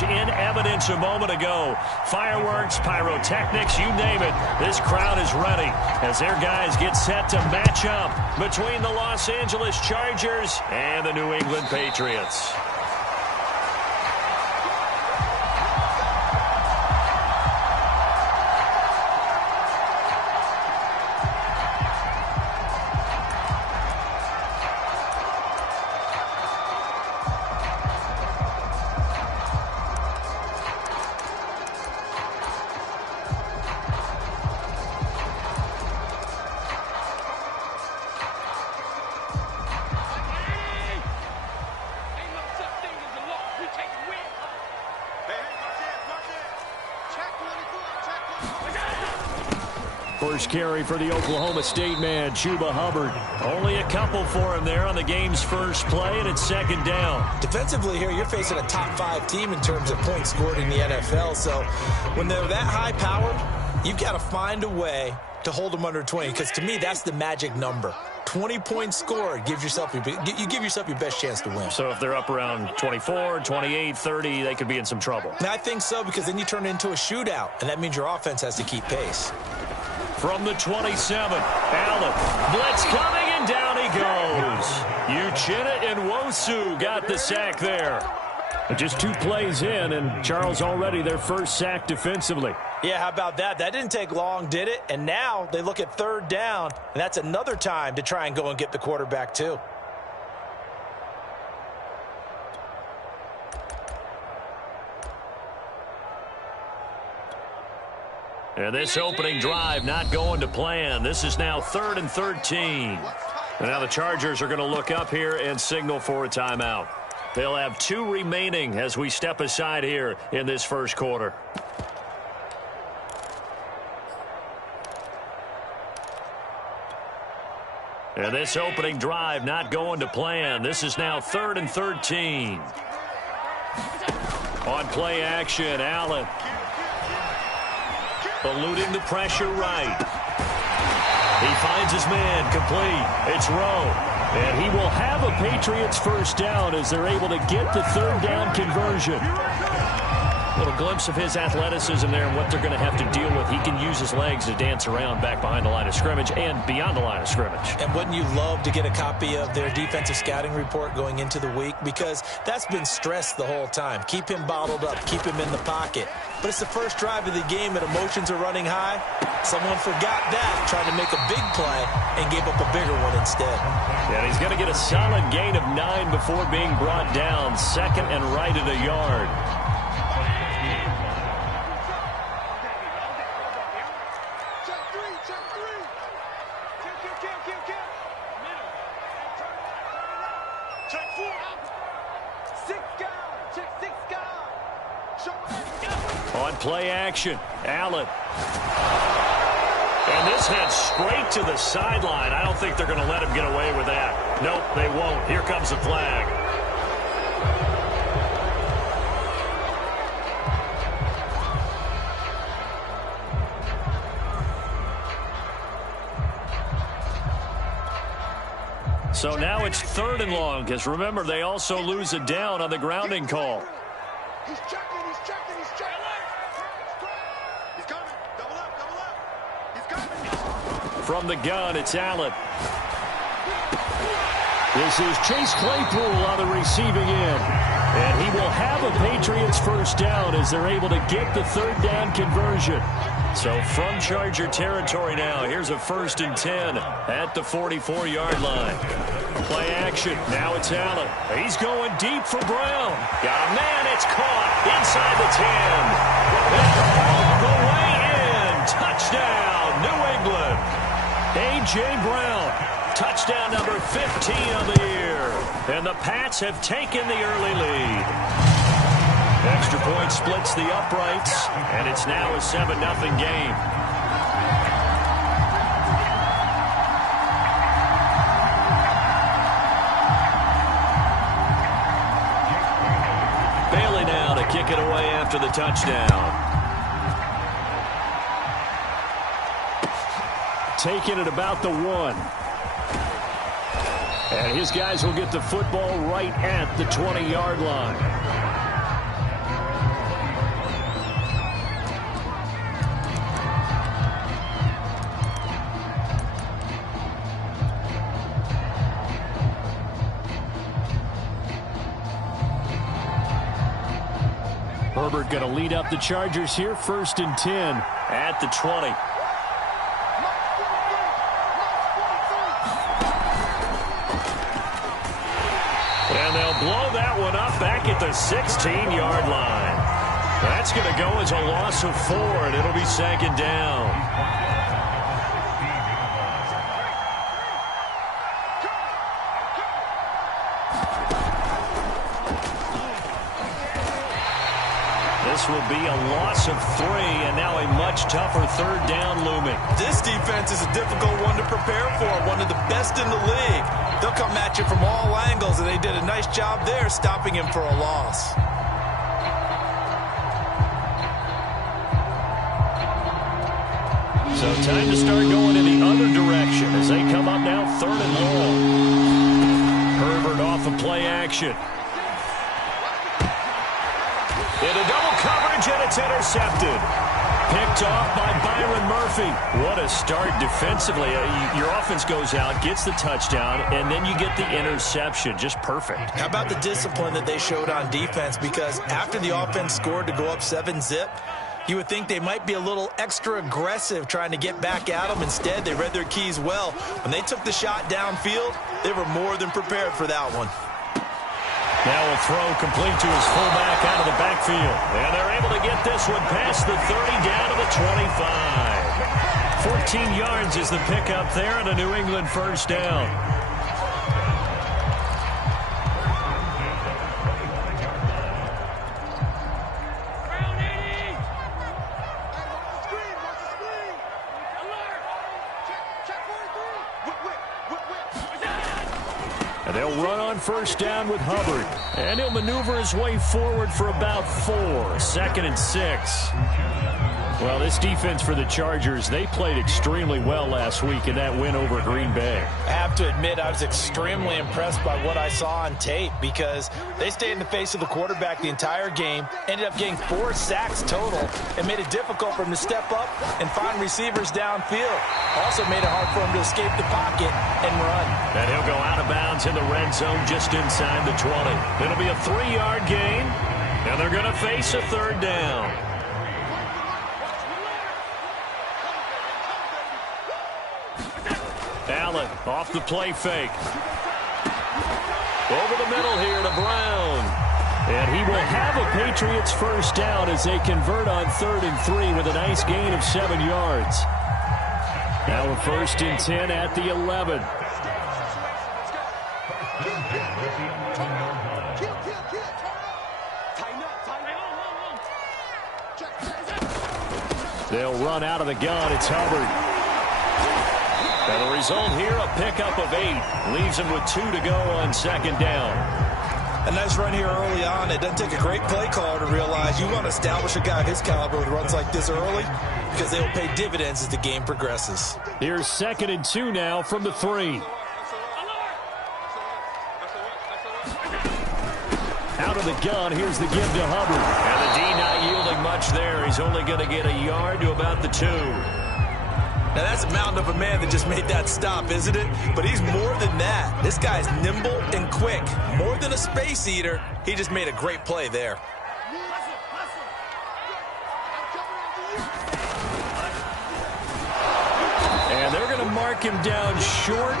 was in evidence a moment ago. Fireworks, pyrotechnics, you name it. This crowd is ready as their guys get set to match up between the Los Angeles Chargers and the New England Patriots. First carry for the Oklahoma State man, Chuba Hubbard. Only a couple for him there on the game's first play, and it's second down. Defensively here, you're facing a top-5 team in terms of points scored in the NFL. So when they're that high-powered, you've got to find a way to hold them under 20, because to me, that's the magic number. 20 points scored, you give yourself your best chance to win. So if they're up around 24, 28, 30, they could be in some trouble. And I think so, because then you turn it into a shootout, and that means your offense has to keep pace. From the 27, Allen. Blitz coming, and down he goes. Uchenna and Nwosu got the sack there. Just 2 plays in, and Charles already their first sack defensively. Yeah, how about that? That didn't take long, did it? And now they look at third down, and that's another time to try and go and get the quarterback too. And this opening drive not going to plan. This is now 3rd and 13. And now the Chargers are going to look up here and signal for a timeout. They'll have 2 remaining as we step aside here in this first quarter. And this opening drive not going to plan. This is now 3rd and 13. On play action, Allen. Eluding the pressure right. He finds his man complete. It's Rowe. And he will have a Patriots first down as they're able to get the third down conversion. A little glimpse of his athleticism there and what they're going to have to deal with. He can use his legs to dance around back behind the line of scrimmage and beyond the line of scrimmage. And wouldn't you love to get a copy of their defensive scouting report going into the week? Because that's been stressed the whole time. Keep him bottled up. Keep him in the pocket. But it's the first drive of the game and emotions are running high. Someone forgot that, trying to make a big play, and gave up a bigger one instead. And he's going to get a solid gain of 9 before being brought down. 2nd and right at a yard. On play action, Allen. And this heads straight to the sideline. I don't think they're going to let him get away with that. Nope, they won't. Here comes the flag. So now it's 3rd and long, because remember, they also lose a down on the grounding call. He's checking. He's coming. Double up. He's coming. From the gun, it's Allen. This is Chase Claypool on the receiving end. And he will have a Patriots first down as they're able to get the third down conversion. So from Charger territory now, here's a 1st and 10 at the 44-yard line. Play action. Now it's Allen. He's going deep for Brown. Got a man. It's caught inside the 10. All the way in. Touchdown, New England. A.J. Brown. Touchdown number 15 of the year. And the Pats have taken the early lead. Extra point splits the uprights, and it's now a 7-0 game. Bailey now to kick it away after the touchdown. Taking it about the 1. And his guys will get the football right at the 20-yard line. Herbert going to lead up the Chargers here, 1st and 10 at the 20. And they'll blow that one up back at the 16-yard line. That's going to go as a loss of 4, and it'll be 2nd down. This will be a loss of 3, and now a much tougher 3rd down looming. This defense is a difficult one to prepare for, one of the best in the league. They'll come at you from all angles, and they did a nice job there stopping him for a loss. So time to start going in the other direction as they come up now 3rd and long. Herbert off of play action. Into double coverage, and it's intercepted. Picked off by Byron Murphy. What a start defensively. Your offense goes out, gets the touchdown, and then you get the interception. Just perfect. How about the discipline that they showed on defense? Because after the offense scored to go up 7-zip, you would think they might be a little extra aggressive trying to get back at them. Instead, they read their keys well. When they took the shot downfield, they were more than prepared for that one. Now a throw complete to his fullback out of the backfield. And they're able to get this one past the 30 down to the 25. 14 yards is the pickup there and a New England 1st down. And they'll run on 1st down with Hubbard. And he'll maneuver his way forward for about 4. 2nd and 6. Well, this defense for the Chargers, they played extremely well last week in that win over Green Bay. I have to admit, I was extremely impressed by what I saw on tape because they stayed in the face of the quarterback the entire game, ended up getting 4 sacks total, and made it difficult for him to step up and find receivers downfield. Also made it hard for him to escape the pocket and run. And he'll go out of bounds in the red zone just inside the 20. It'll be a 3-yard gain, and they're going to face a 3rd down. Allen off the play fake. Over the middle here to Brown. And he will have a Patriots 1st down as they convert on 3rd and 3 with a nice gain of 7 yards. Now a 1st and 10 at the 11. They'll run out of the gun. It's Hubbard. And the result here, a pickup of 8. Leaves him with 2 to go on 2nd down. A nice run here early on. It doesn't take a great play caller to realize you want to establish a guy of his caliber with runs like this early because they will pay dividends as the game progresses. Here's 2nd and 2 now from the 3. Out of the gun, here's the give to Hubbard. And the D not yielding much there. He's only going to get a yard to about the 2. Now, that's a mountain of a man that just made that stop, isn't it? But he's more than that. This guy's nimble and quick. More than a space eater, he just made a great play there. And they're going to mark him down short,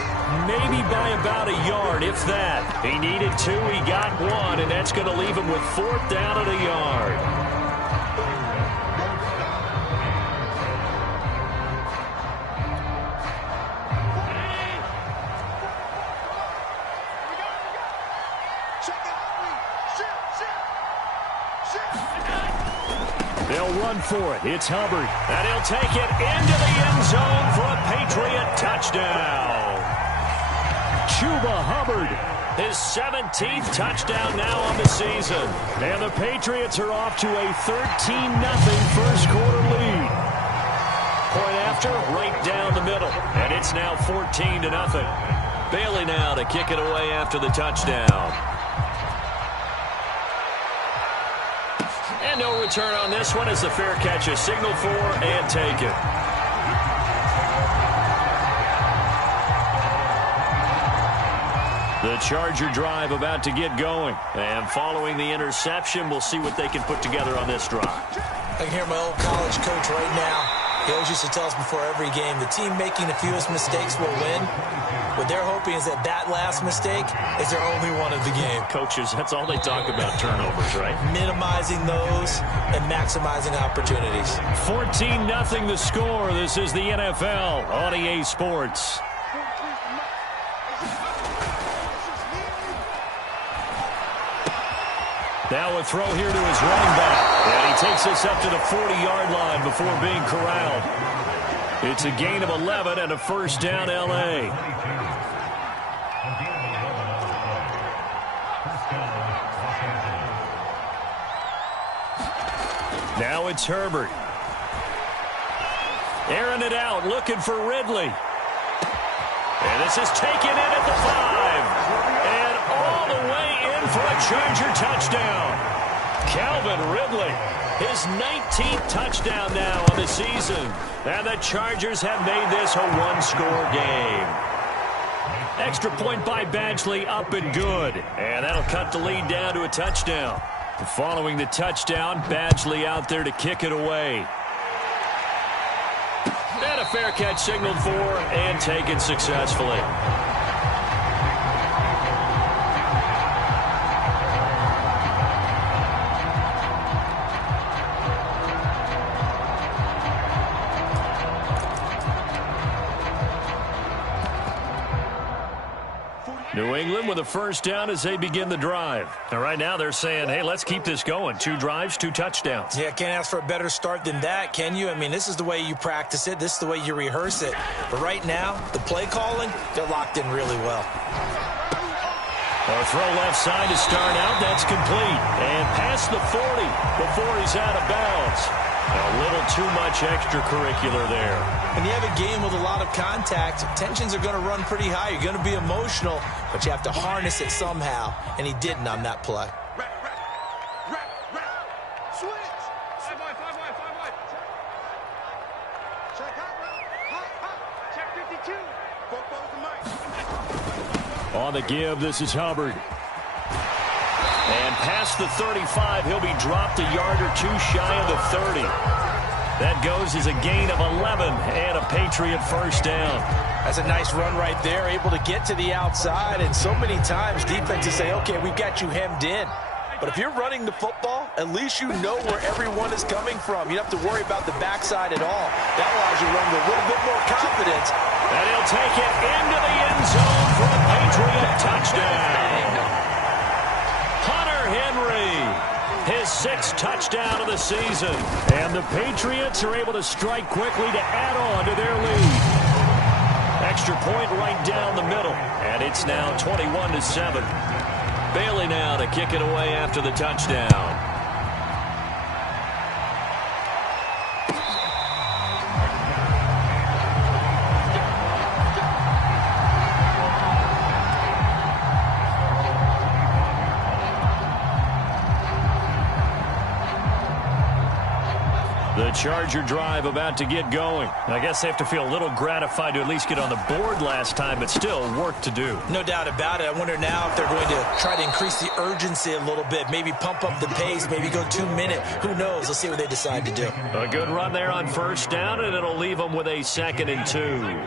maybe by about a yard, if that. He needed 2, he got 1, and that's going to leave him with 4th down at a yard. They'll run for it. It's Hubbard. And he'll take it into the end zone for a Patriot touchdown. Chuba Hubbard, his 17th touchdown now on the season. And the Patriots are off to a 13-0 first quarter lead. Point after, right down the middle. And it's now 14-0. Bailey now to kick it away after the touchdown. And no return on this one as the fair catch is signaled for and taken. The Charger drive about to get going. And following the interception, we'll see what they can put together on this drive. I can hear my old college coach right now. He always used to tell us before every game, the team making the fewest mistakes will win. What they're hoping is that that last mistake is their only one of the game. Coaches, that's all they talk about, turnovers, right? Minimizing those and maximizing opportunities. 14-0 the score. This is the NFL on EA Sports. Now a throw here to his running back. And he takes us up to the 40-yard line before being corralled. It's a gain of 11 and a first down, L.A. Now it's Herbert. Airing it out, looking for Ridley. And this is taken in at the 5. And all the way in for a Charger touchdown. Calvin Ridley, his 19th touchdown now on the season. And the Chargers have made this a one-score game. Extra point by Badgley, up and good. And that'll cut the lead down to a touchdown. Following the touchdown, Badgley out there to kick it away. And a fair catch signaled for and taken successfully. New England with a first down as they begin the drive. And right now they're saying, hey, let's keep this going. 2 drives, 2 touchdowns. Yeah, can't ask for a better start than that, can you? I mean, this is the way you practice it. This is the way you rehearse it. But right now, the play calling, they're locked in really well. A throw left side to start out. That's complete. And past the 40 before he's out of bounds. A little too much extracurricular there. When you have a game with a lot of contact, tensions are going to run pretty high. You're going to be emotional, but you have to harness it somehow, and he didn't on that play. Switch. 5 wide. Check hot. Check 52. On the give, this is Hubbard. And past the 35, he'll be dropped a yard or 2 shy of the 30. That goes as a gain of 11 and a Patriot first down. That's a nice run right there, able to get to the outside. And so many times defenses say, okay, we've got you hemmed in. But if you're running the football, at least you know where everyone is coming from. You don't have to worry about the backside at all. That allows you to run with a little bit more confidence. And he'll take it into the end zone for a Patriot touchdown. Hunter Henry, his 6th touchdown of the season. And the Patriots are able to strike quickly to add on to their lead. Extra point right down the middle. And it's now 21-7. Bailey now to kick it away after the touchdown. The Charger drive about to get going. I guess they have to feel a little gratified to at least get on the board last time, but still work to do. No doubt about it. I wonder now if they're going to try to increase the urgency a little bit, maybe pump up the pace, maybe go 2-minute. Who knows? Let's see what they decide to do. A good run there on first down, and it'll leave them with a 2nd and 2.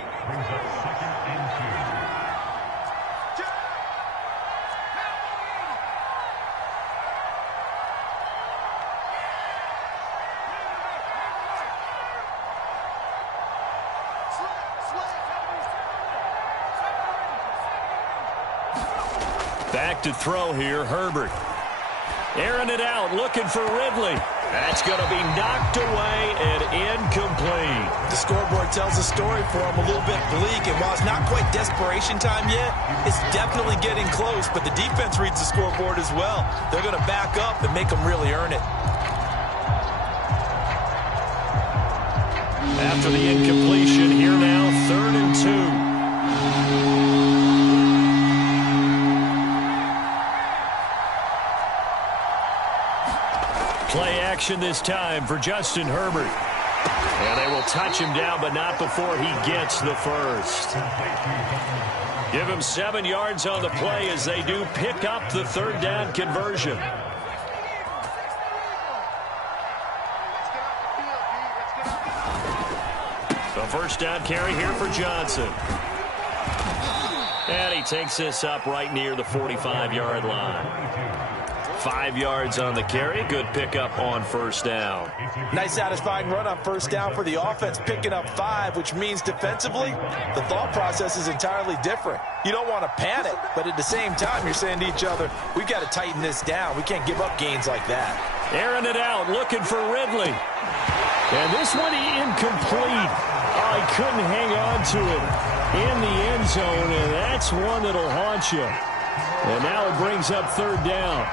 Back to throw here, Herbert. Airing it out, looking for Ridley. That's going to be knocked away and incomplete. The scoreboard tells a story for him, a little bit bleak, and while it's not quite desperation time yet, it's definitely getting close, but the defense reads the scoreboard as well. They're going to back up and make them really earn it. After the incompletion, here now, 3rd and 2. Play action this time for Justin Herbert. And they will touch him down, but not before he gets the first. Give him 7 yards on the play as they do pick up the third down conversion. The first down carry here for Johnson. And he takes this up right near the 45-yard line. 5 yards on the carry. Good pickup on first down. Nice satisfying run on first down for the offense, picking up 5, which means defensively, the thought process is entirely different. You don't want to panic, but at the same time, you're saying to each other, we've got to tighten this down. We can't give up gains like that. Airing it out, looking for Ridley. And this one incomplete. Oh, he couldn't hang on to it in the end zone, and that's one that'll haunt you. And now it brings up third down.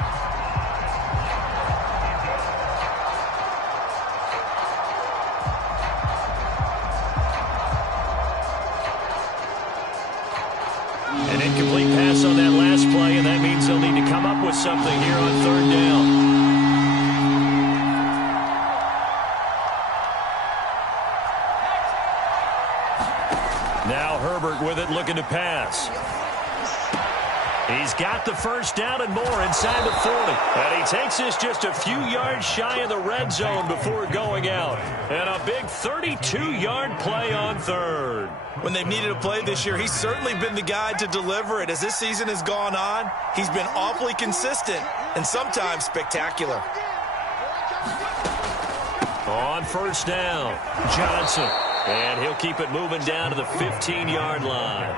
An incomplete pass on that last play, and that means they'll need to come up with something here on third down. Now Herbert with it, looking to pass. He's got the first down and more inside the 40. And he takes this just a few yards shy of the red zone before going out. And a big 32-yard play on third. When they've needed a play this year, he's certainly been the guy to deliver it. As this season has gone on, he's been awfully consistent and sometimes spectacular. On first down, Johnson. And he'll keep it moving down to the 15-yard line.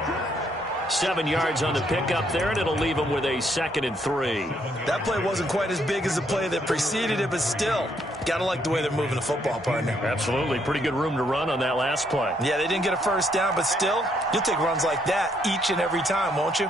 7 yards on the pickup there, and it'll leave him with a 2nd and 3. That play wasn't quite as big as the play that preceded it, but still, gotta like the way they're moving the football, partner. Absolutely. Pretty good room to run on that last play. Yeah, they didn't get a first down, but still, you'll take runs like that each and every time, won't you?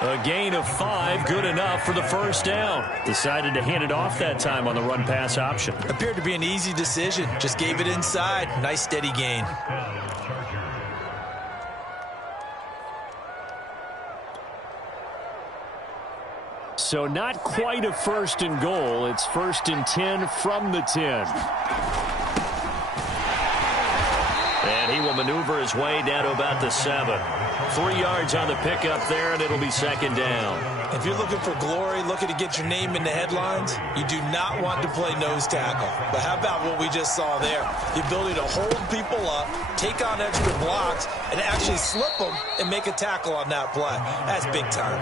A gain of 5, good enough for the first down. Decided to hand it off that time on the run-pass option. Appeared to be an easy decision. Just gave it inside. Nice, steady gain. So not quite a 1st and goal. It's 1st and 10 from the 10. And he will maneuver his way down to about the 7. 3 yards on the pickup there, and it'll be 2nd down. If you're looking for glory, looking to get your name in the headlines, you do not want to play nose tackle. But how about what we just saw there? The ability to hold people up, take on extra blocks, and actually slip them and make a tackle on that play. That's big time.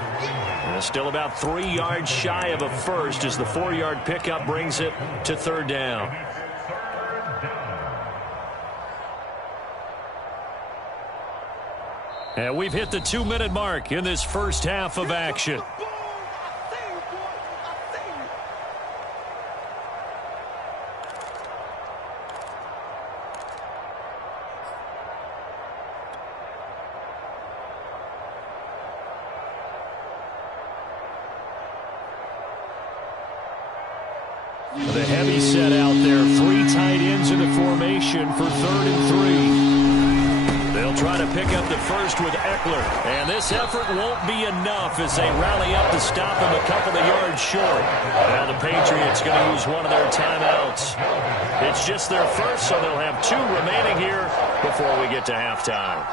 And still about 3 yards shy of a first as the 4-yard pickup brings it to 3rd down. And we've hit the 2-minute mark in this first half of action. The heavy set out there. 3 tight ends in the formation for 3rd and 3. They'll try to pick up the first with Eckler. And this effort won't be enough as they rally up to stop him a couple of yards short. Now the Patriots going to use one of their timeouts. It's just their first, so they'll have 2 remaining here before we get to halftime.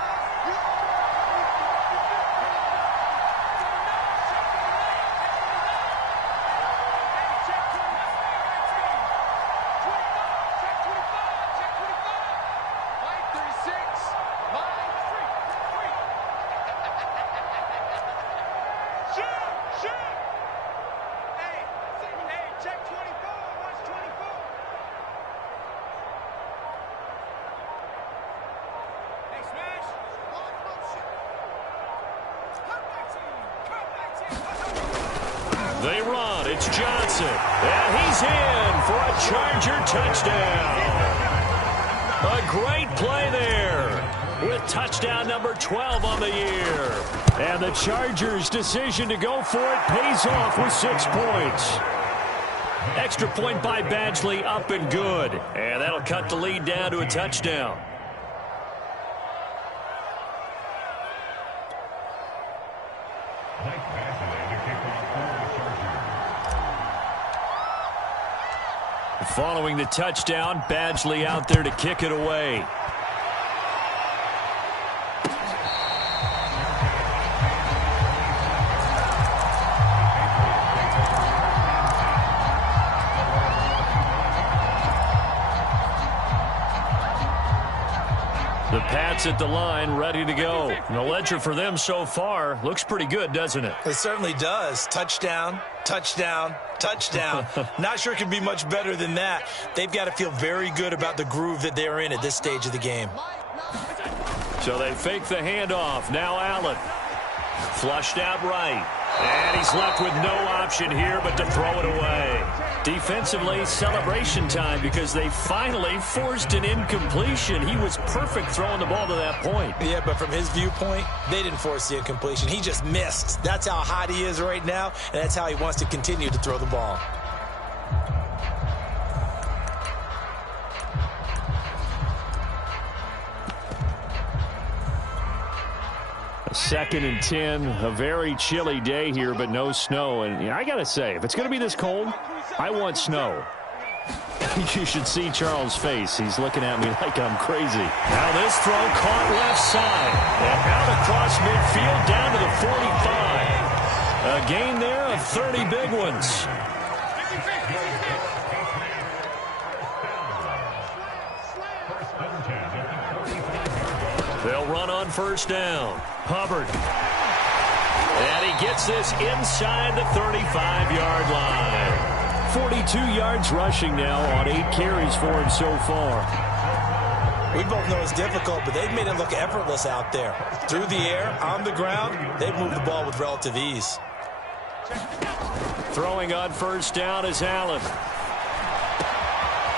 They run. It's Johnson. And he's in for a Charger touchdown. A great play there with touchdown number 12 on the year. And the Chargers' decision to go for it pays off with 6 points. Extra point by Badgley, up and good. And that'll cut the lead down to a touchdown. Following the touchdown, Badgley out there to kick it away. The Pats at the line, ready to go. And the ledger for them so far looks pretty good, doesn't it? It certainly does. Touchdown, touchdown, touchdown. Not sure it can be much better than that. They've got to feel very good about the groove that they're in at this stage of the game. So they fake the handoff. Now Allen. Flushed out right. And he's left with no option here but to throw it away. Defensively, celebration time because they finally forced an incompletion. He was perfect throwing the ball to that point. Yeah, but from his viewpoint, they didn't force the incompletion. He just missed. That's how hot he is right now, and that's how he wants to continue to throw the ball. Second and 10, a very chilly day here, but no snow. And I got to say, if it's going to be this cold, I want snow. You should see Charles' face. He's looking at me like I'm crazy. Now this throw caught left side. And out across midfield down to the 45. A gain there of 30 big ones. They'll run on first down. Hubbard. And he gets this inside the 35-yard line. 42 yards rushing now on 8 carries for him so far. We both know it's difficult, but they've made it look effortless out there. Through the air, on the ground, they've moved the ball with relative ease. Throwing on first down is Allen.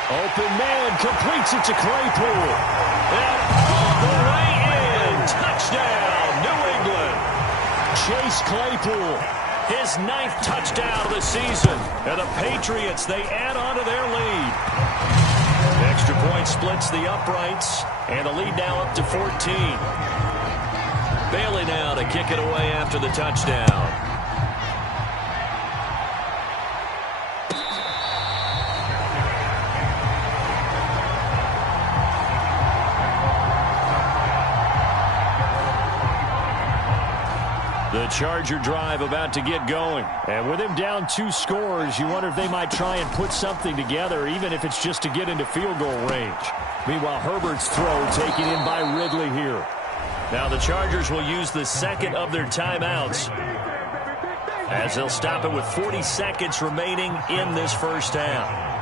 Open man, completes it to Claypool. And all the way in. Touchdown, New England. Chase Claypool, his 9th touchdown of the season. And the Patriots, they add on to their lead. Extra point splits the uprights, and the lead now up to 14. Bailey now to kick it away after the touchdown. The Charger drive about to get going. And with him down 2 scores, you wonder if they might try and put something together, even if it's just to get into field goal range. Meanwhile, Herbert's throw taken in by Ridley here. Now the Chargers will use the second of their timeouts as they'll stop it with 40 seconds remaining in this first half.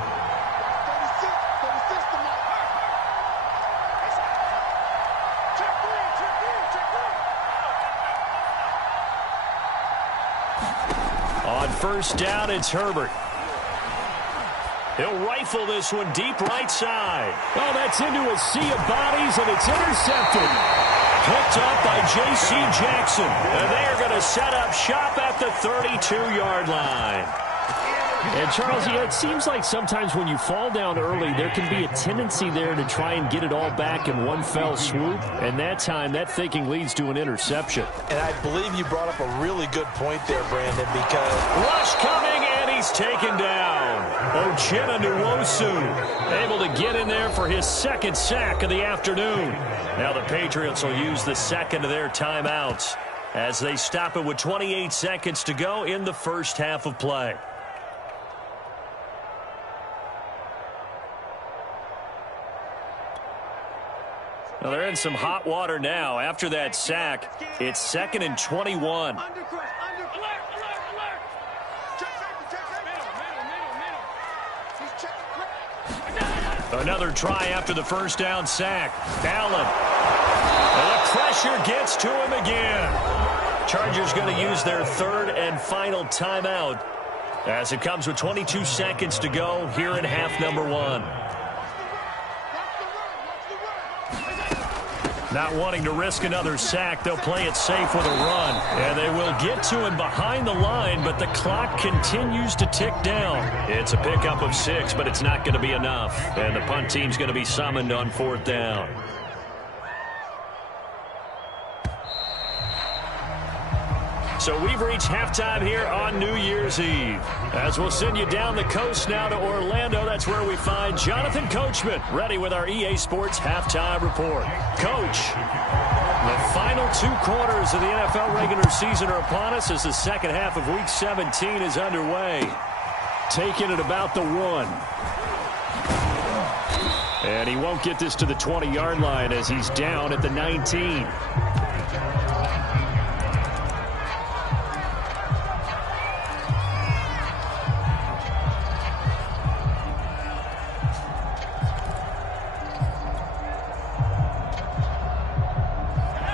On first down, it's Herbert. He'll rifle this one deep right side. Oh, that's into a sea of bodies, and it's intercepted. Picked up by J.C. Jackson. And they are going to set up shop at the 32-yard line. And, Charles, it seems like sometimes when you fall down early, there can be a tendency there to try and get it all back in one fell swoop. And that time, that thinking leads to an interception. And I believe you brought up a really good point there, Brandon, because rush coming, and he's taken down. Uchenna Nwosu able to get in there for his 2nd sack of the afternoon. Now the Patriots will use the second of their timeouts as they stop it with 28 seconds to go in the first half of play. Well, they're in some hot water now. After that sack, it's 2nd and 21. Another try after the first down sack. Allen. And the pressure gets to him again. Chargers going to use their 3rd and final timeout as it comes with 22 seconds to go here in half number 1. Not wanting to risk another sack, they'll play it safe with a run. And they will get to him behind the line, but the clock continues to tick down. It's a pickup of 6, but it's not going to be enough. And the punt team's going to be summoned on 4th down. So we've reached halftime here on New Year's Eve. As we'll send you down the coast now to Orlando, that's where we find Jonathan Coachman, ready with our EA Sports halftime report. Coach, the final 2 quarters of the NFL regular season are upon us as the second half of Week 17 is underway. Taking it about the 1. And he won't get this to the 20-yard line as he's down at the 19.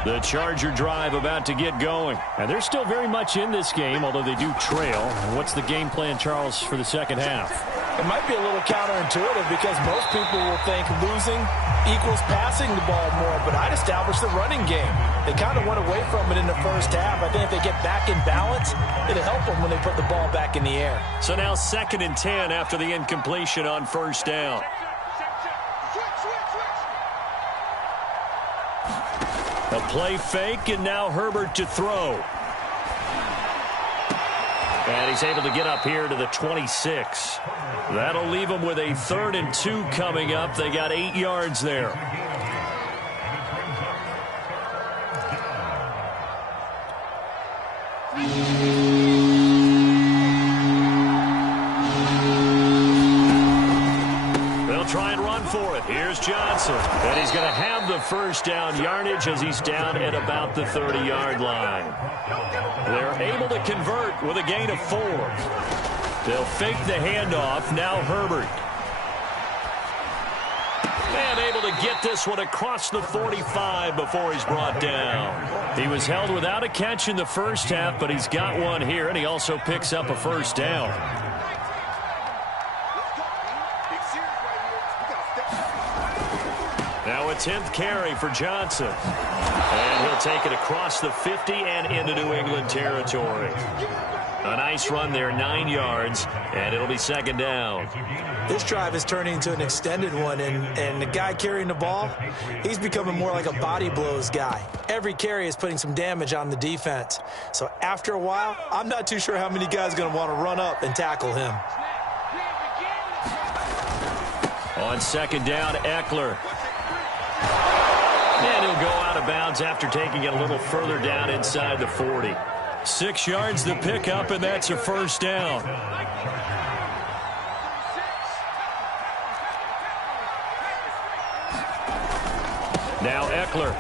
The Charger drive about to get going. And they're still very much in this game, although they do trail. What's the game plan, Charles, for the second half? It might be a little counterintuitive because most people will think losing equals passing the ball more, but I'd establish the running game. They kind of went away from it in the first half. I think if they get back in balance, it'll help them when they put the ball back in the air. So now 2nd and 10 after the incompletion on first down. A play fake, and now Herbert to throw. And he's able to get up here to the 26. That'll leave him with a 3rd and 2 coming up. They got 8 yards there. They'll try and run for it. Here's Johnson. And he's going to have the first down yardage as he's down at about the 30-yard line. They're able to convert with a gain of 4. They'll fake the handoff. Now Herbert. And able to get this one across the 45 before he's brought down. He was held without a catch in the first half, but he's got one here, and he also picks up a first down. Now a 10th carry for Johnson. And he'll take it across the 50 and into New England territory. A nice run there, 9 yards, and it'll be 2nd down. This drive is turning into an extended one, and the guy carrying the ball, he's becoming more like a body blows guy. Every carry is putting some damage on the defense. So after a while, I'm not too sure how many guys are going to want to run up and tackle him. On 2nd down, Eckler. And he'll go out of bounds after taking it a little further down inside the 40. 6 yards to pick up, and that's a first down. Now Eckler.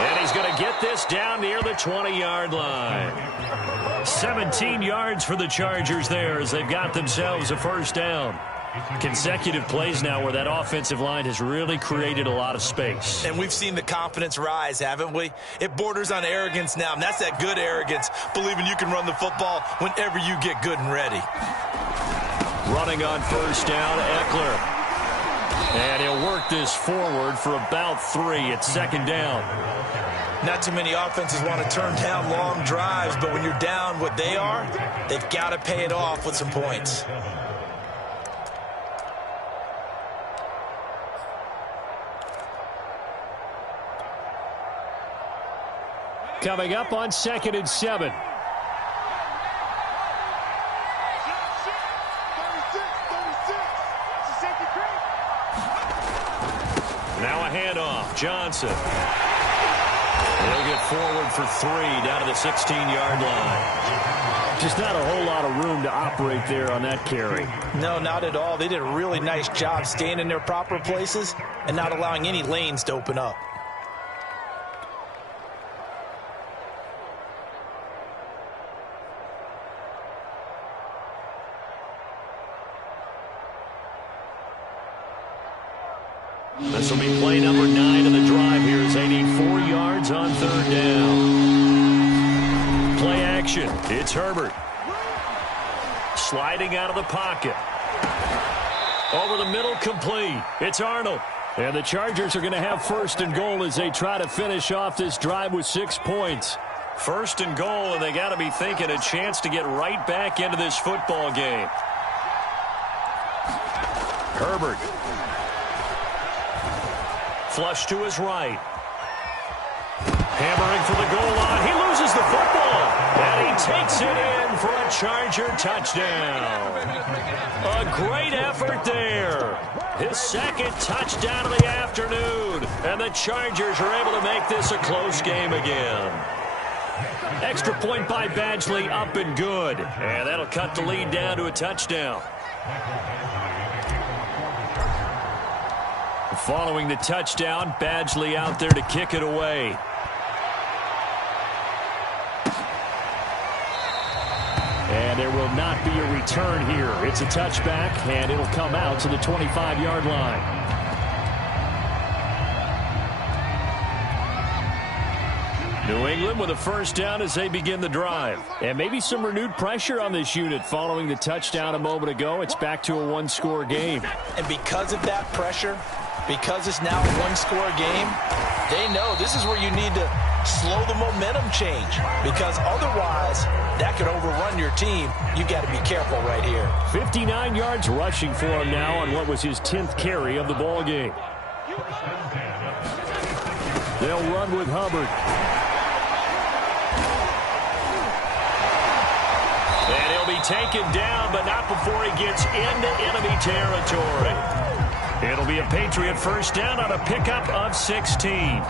And he's going to get this down near the 20-yard line. 17 yards for the Chargers there as they've got themselves a first down. Consecutive plays now where that offensive line has really created a lot of space. And we've seen the confidence rise, haven't we? It borders on arrogance now, and that's that good arrogance, believing you can run the football whenever you get good and ready. Running on first down, Eckler. And he'll work this forward for about 3 at 2nd down. Not too many offenses want to turn down long drives, but when you're down what they are, they've got to pay it off with some points. Coming up on 2nd and 7. Now a handoff. Johnson. He'll get forward for 3 down to the 16-yard line. Just not a whole lot of room to operate there on that carry. No, not at all. They did a really nice job staying in their proper places and not allowing any lanes to open up. This will be play number 9 of the drive here as they need 4 yards on 3rd down. Play action. It's Herbert. Sliding out of the pocket. Over the middle, complete. It's Arnold. And the Chargers are going to have 1st and goal as they try to finish off this drive with 6 points. 1st and goal, and they got to be thinking a chance to get right back into this football game. Herbert. Flush to his right. for the goal line. He loses the football. And he takes it in for a Charger touchdown. A great effort there. His second touchdown of the afternoon. And the Chargers are able to make this a close game again. Extra point by Badgley, up and good. And that'll cut the lead down to a touchdown. Following the touchdown, Badgley out there to kick it away. And there will not be a return here. It's a touchback, and it'll come out to the 25-yard line. New England with a first down as they begin the drive. And maybe some renewed pressure on this unit following the touchdown a moment ago. It's back to a one-score game. And because of that pressure, because it's now a one-score game, they know this is where you need to slow the momentum change, because otherwise that could overrun your team. You got to be careful right here. 59 yards rushing for him now on what was his 10th carry of the ball game. They'll run with Hubbard. And he'll be taken down, but not before he gets into enemy territory. It'll be a Patriot first down on a pickup of 16.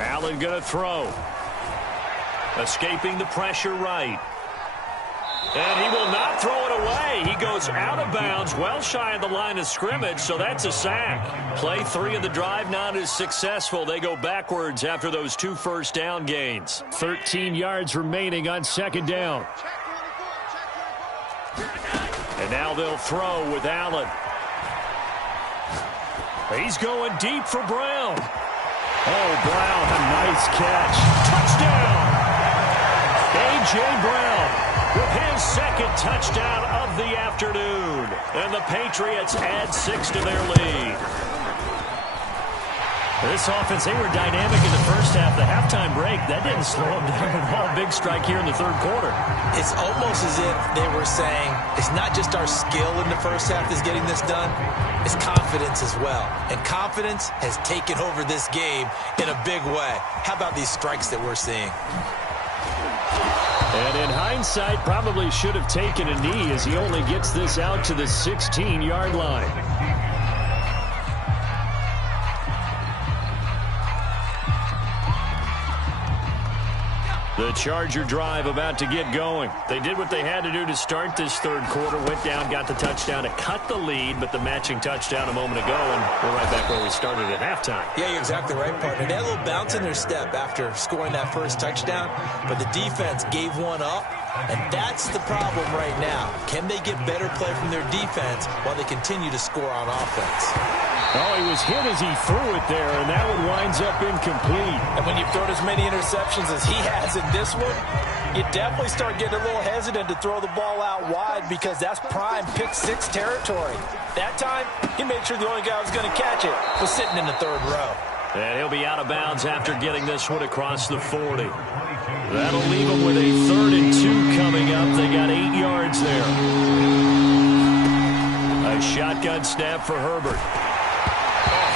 Allen going to throw. Escaping the pressure right. And he will not throw it away. He goes out of bounds, well shy of the line of scrimmage, so that's a sack. Play 3 of the drive not as successful. They go backwards after those 2 first down gains. 13 yards remaining on second down. And now they'll throw with Allen. He's going deep for Brown. Oh, Brown, a nice catch. Touchdown! A.J. Brown with his second touchdown of the afternoon. And the Patriots add 6 to their lead. This offense, they were dynamic in the first half. The halftime break, that didn't slow them down at all. Big strike here in the third quarter. It's almost as if they were saying, it's not just our skill in the first half that's getting this done, it's confidence as well. And confidence has taken over this game in a big way. How about these strikes that we're seeing? And in hindsight, probably should have taken a knee as he only gets this out to the 16-yard line. The Charger drive about to get going. They did what they had to do to start this third quarter. Went down, got the touchdown to cut the lead, but the matching touchdown a moment ago, and we're right back where we started at halftime. Yeah, you're exactly right, partner. They had a little bounce in their step after scoring that first touchdown, but the defense gave one up, and that's the problem right now. Can they get better play from their defense while they continue to score on offense? Oh, he was hit as he threw it there, and that one winds up incomplete. And when you've thrown as many interceptions as he has in this one, you definitely start getting a little hesitant to throw the ball out wide, because that's prime pick-6 territory. That time, he made sure the only guy who was going to catch it was sitting in the third row. And he'll be out of bounds after getting this one across the 40. That'll leave him with a 3rd and 2 coming up. They got 8 yards there. A shotgun snap for Herbert.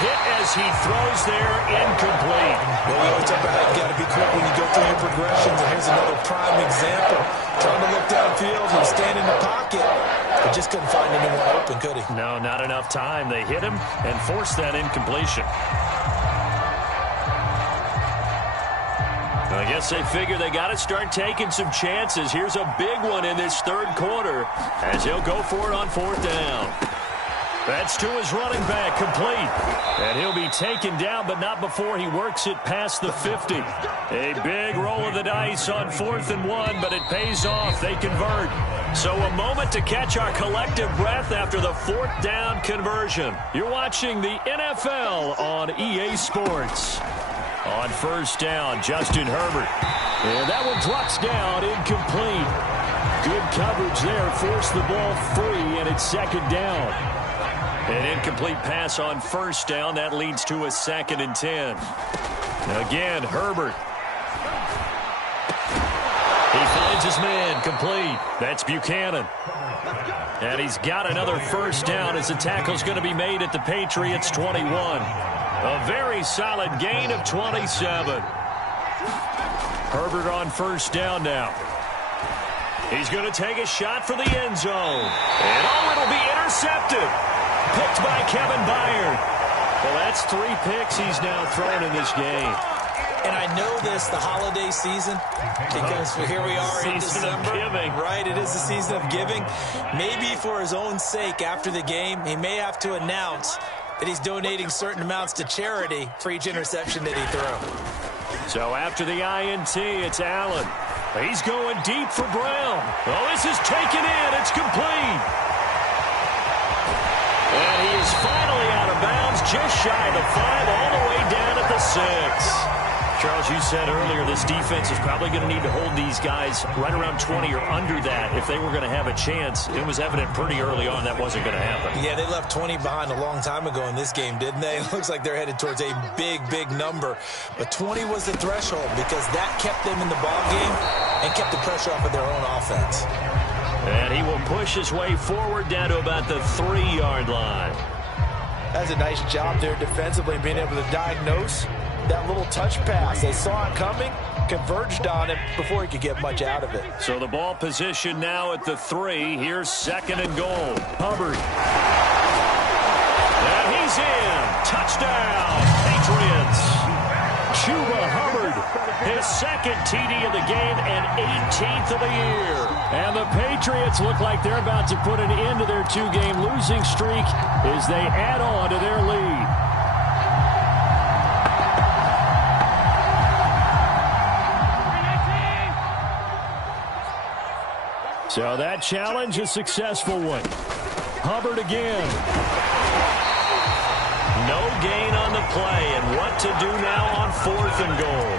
Hit as he throws there, incomplete. Well, we always talk about how you got to be quick when you go through your progressions, and here's another prime example. Trying to look downfield and stand in the pocket, but just couldn't find anyone open, could he? No, not enough time. They hit him and forced that incompletion. I guess they figure they got to start taking some chances. Here's a big one in this third quarter as he'll go for it on 4th down. That's to his running back, complete. And he'll be taken down, but not before he works it past the 50. A big roll of the dice on 4th and 1, but it pays off. They convert. So a moment to catch our collective breath after the 4th down conversion. You're watching the NFL on EA Sports. On 1st down, Justin Herbert. And that one drops down, incomplete. Good coverage there, forced the ball free, and it's 2nd down. An incomplete pass on 1st down. That leads to a 2nd and 10. Again, Herbert. He finds finds his man complete. That's Buchanan. And he's got another first down as the tackle's going to be made at the Patriots' 21. A very solid gain of 27. Herbert on first down now. He's going to take a shot for the end zone. And it'll be intercepted. Picked by Kevin Byard. Well, that's 3 picks he's now thrown in this game. And I know this, the holiday season, because here we are in December. Season of giving. Right, it is the season of giving. Maybe for his own sake after the game, he may have to announce that he's donating certain amounts to charity for each interception that he threw. So after the INT, it's Allen. He's going deep for Brown. Oh, this is taken in. It's complete. And he is finally out of bounds, just shy of the 5, all the way down at the 6. Charles, you said earlier this defense is probably going to need to hold these guys right around 20 or under that if they were going to have a chance. It was evident pretty early on that wasn't going to happen. Yeah, they left 20 behind a long time ago in this game, didn't they? It looks like they're headed towards a big, big number. But 20 was the threshold because that kept them in the ball game and kept the pressure off of their own offense. And he will push his way forward down to about the 3-yard line. That's a nice job there defensively, being able to diagnose that little touch pass. They saw it coming, converged on it before he could get much out of it. So the ball position now at the 3. Here's 2nd and goal. Hubbard. And he's in. Touchdown, Patriots. Chuba Hubbard, his 2nd TD of the game and 18th of the year. And the Patriots look like they're about to put an end to their 2-game losing streak as they add on to their lead. So that challenge, a successful one. Hubbard again. No gain on the play, and what to do now on 4th and goal.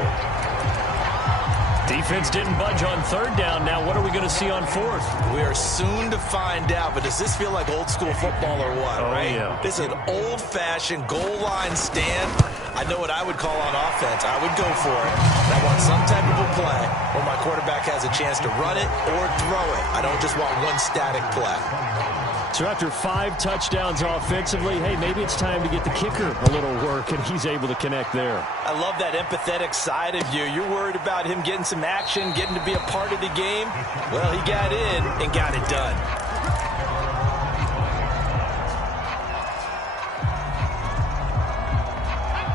Defense didn't budge on 3rd down. Now what are we going to see on 4th? We are soon to find out, but does this feel like old school football or what, right? Yeah. This is an old-fashioned goal line stand. I know what I would call on offense. I would go for it. And I want some type of a play where my quarterback has a chance to run it or throw it. I don't just want one static play. So after 5 touchdowns offensively, hey, maybe it's time to get the kicker a little work, and he's able to connect there. I love that empathetic side of you. You're worried about him getting some action, getting to be a part of the game. Well, he got in and got it done.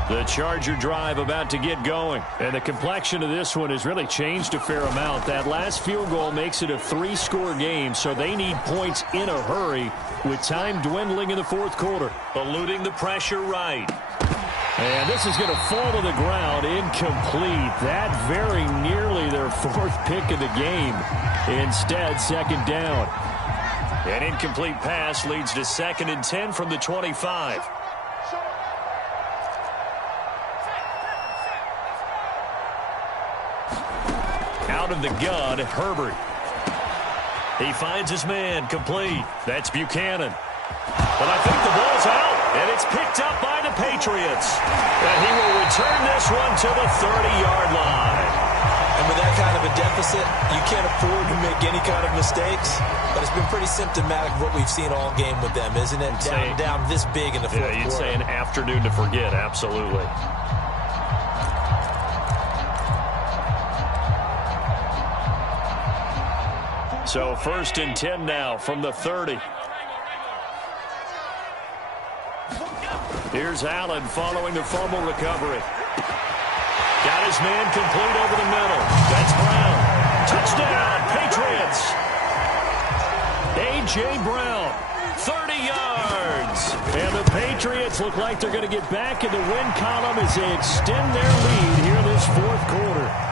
The Charger drive about to get going. And the complexion of this one has really changed a fair amount. That last field goal makes it a 3-score game, so they need points in a hurry with time dwindling in the 4th quarter. Eluding the pressure right. And this is going to fall to the ground incomplete. That very nearly their 4th pick of the game. Instead, 2nd down. An incomplete pass leads to 2nd and 10 from the 25. Out of the gun, Herbert. He finds his man complete. That's Buchanan. But I think the ball's out, and it's picked up by the Patriots. And he will return this one to the 30-yard line. And with that kind of a deficit, you can't afford to make any kind of mistakes. But it's been pretty symptomatic of what we've seen all game with them, isn't it? Down this big in the 4th quarter. Yeah, you'd say an afternoon to forget, absolutely. So 1st and 10 now from the 30. Here's Allen following the fumble recovery. Got his man complete over the middle. That's Brown. Touchdown, Patriots. A.J. Brown, 30 yards. And the Patriots look like they're going to get back in the win column as they extend their lead here in this 4th quarter.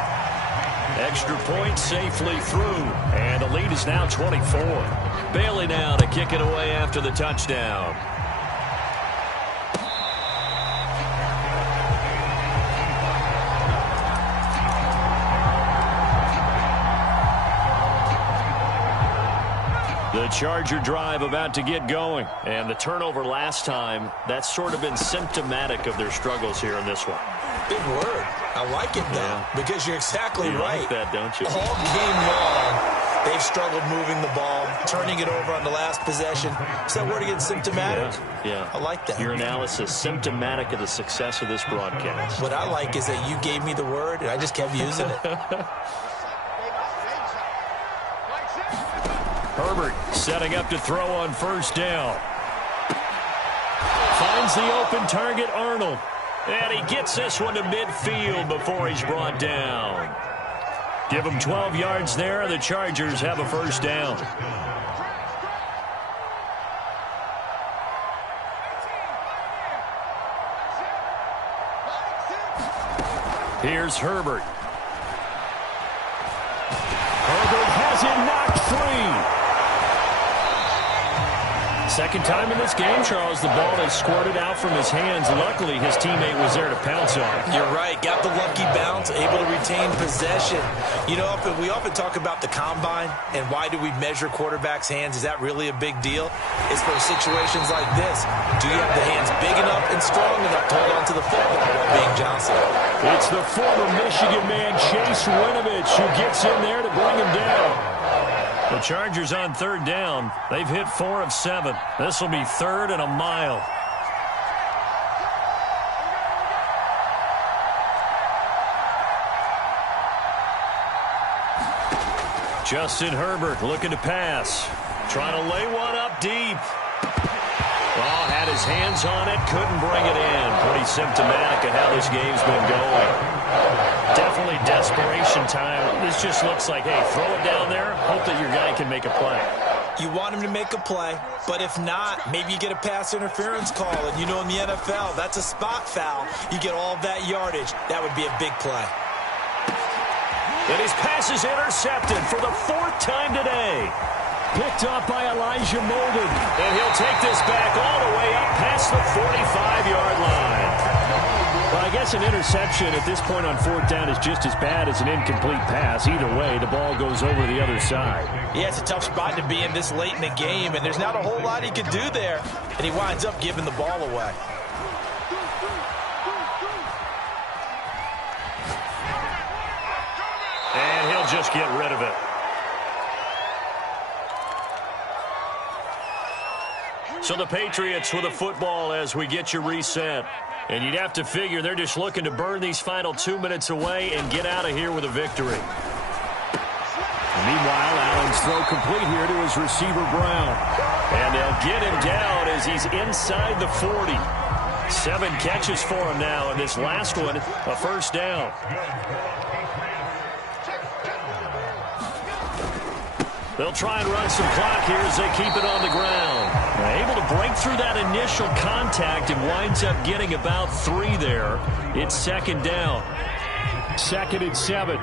Extra point safely through, and the lead is now 24. Bailey now to kick it away after the touchdown. The Charger drive about to get going, and the turnover last time, that's sort of been symptomatic of their struggles here in this one. Big word. I like it, though, because you're exactly right. Like that, don't you? All game long, they've struggled moving the ball, turning it over on the last possession. Is that word again, symptomatic? Yeah. I like that. Your analysis, symptomatic of the success of this broadcast. What I like is that you gave me the word, and I just kept using it. Herbert setting up to throw on first down. Finds the open target, Arnold. And he gets this one to midfield before he's brought down. Give him 12 yards there. The Chargers have a first down. Here's Herbert. Herbert has it knocked free. Second time in this game, Charles, the ball has squirted out from his hands. Luckily, his teammate was there to pounce on it. You're right. Got the lucky bounce, able to retain possession. You know, we often talk about the combine and why do we measure quarterbacks' hands. Is that really a big deal? It's for situations like this. Do you have the hands big enough and strong enough to hold on to the football while being jostled? It's the former Michigan man, Chase Winovich, who gets in there to bring him down. The Chargers on third down. They've hit 4 of 7. This will be 3rd and a mile. Justin Herbert looking to pass. Trying to lay one up deep. Oh, had his hands on it, couldn't bring it in. Pretty symptomatic of how this game's been going. Definitely desperation time. This just looks like, hey, throw it down there, hope that your guy can make a play. You want him to make a play, but if not, maybe you get a pass interference call. And you know in the NFL, that's a spot foul. You get all of that yardage. That would be a big play. And his pass is intercepted for the 4th time today. Picked off by Elijah Molden. And he'll take this back all the way up past the 45-yard line. Well, I guess an interception at this point on 4th down is just as bad as an incomplete pass. Either way, the ball goes over the other side. Yeah, it's a tough spot to be in this late in the game, and there's not a whole lot he could do there. And he winds up giving the ball away. And he'll just get rid of it. So the Patriots with a football as we get you reset. And you'd have to figure they're just looking to burn these final 2 minutes away and get out of here with a victory. Meanwhile, Allen's throw complete here to his receiver, Brown. And they'll get him down as he's inside the 40. 7 catches for him now, and this last one, a first down. They'll try and run some clock here as they keep it on the ground. Able to break through that initial contact and winds up getting about 3 there. It's 2nd down. 2nd and 7.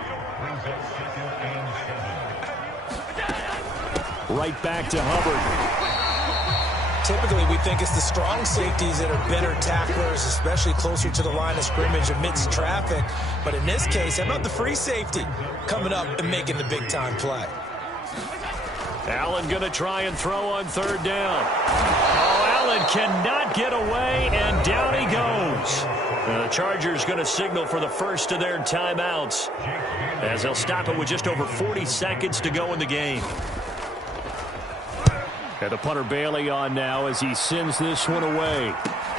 Right back to Hubbard. Typically, we think it's the strong safeties that are better tacklers, especially closer to the line of scrimmage amidst traffic. But in this case, how about the free safety coming up and making the big-time play? Allen going to try and throw on 3rd down. Oh, Allen cannot get away, and down he goes. And the Chargers going to signal for the first of their timeouts as they'll stop it with just over 40 seconds to go in the game. And the punter Bailey on now as he sends this one away.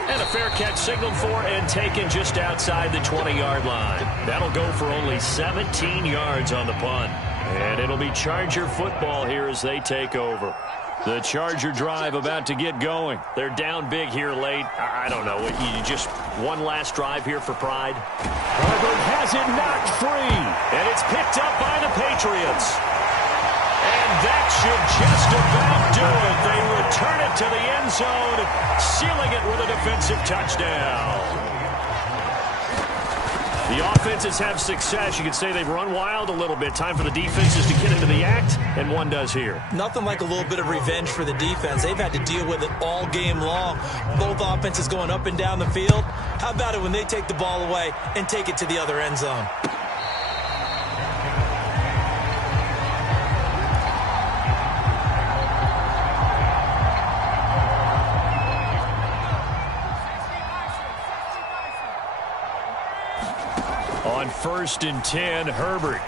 And a fair catch signaled for and taken just outside the 20-yard line. That'll go for only 17 yards on the punt. And it'll be Charger football here as they take over. The Charger drive about to get going. They're down big here late. I don't know. You just one last drive here for pride. Herbert has it knocked free. And it's picked up by the Patriots. And that should just about do it. They return it to the end zone, sealing it with a defensive touchdown. The offenses have success. You could say they've run wild a little bit. Time for the defenses to get into the act, and one does here. Nothing like a little bit of revenge for the defense. They've had to deal with it all game long. Both offenses going up and down the field. How about it when they take the ball away and take it to the other end zone? 1st and 10, Herbert.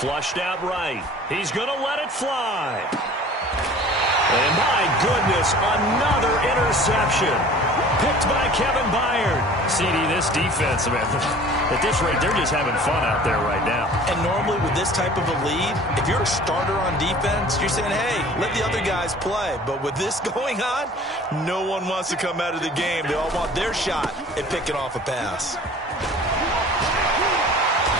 Flushed out right. He's going to let it fly. And my goodness, another interception. Picked by Kevin Byard. CD, this defense, man, at this rate, they're just having fun out there right now. And normally with this type of a lead, if you're a starter on defense, you're saying, hey, let the other guys play. But with this going on, no one wants to come out of the game. They all want their shot at picking off a pass.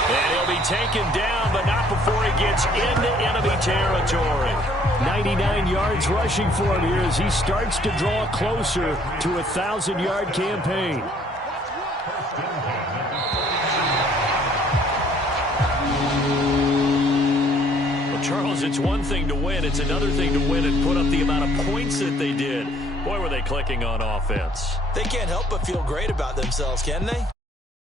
And he'll be taken down, but not before he gets into enemy territory. 99 yards rushing for him here as he starts to draw closer to a 1,000-yard campaign. Well, Charles, it's one thing to win. It's another thing to win and put up the amount of points that they did. Boy, were they clicking on offense. They can't help but feel great about themselves, can they?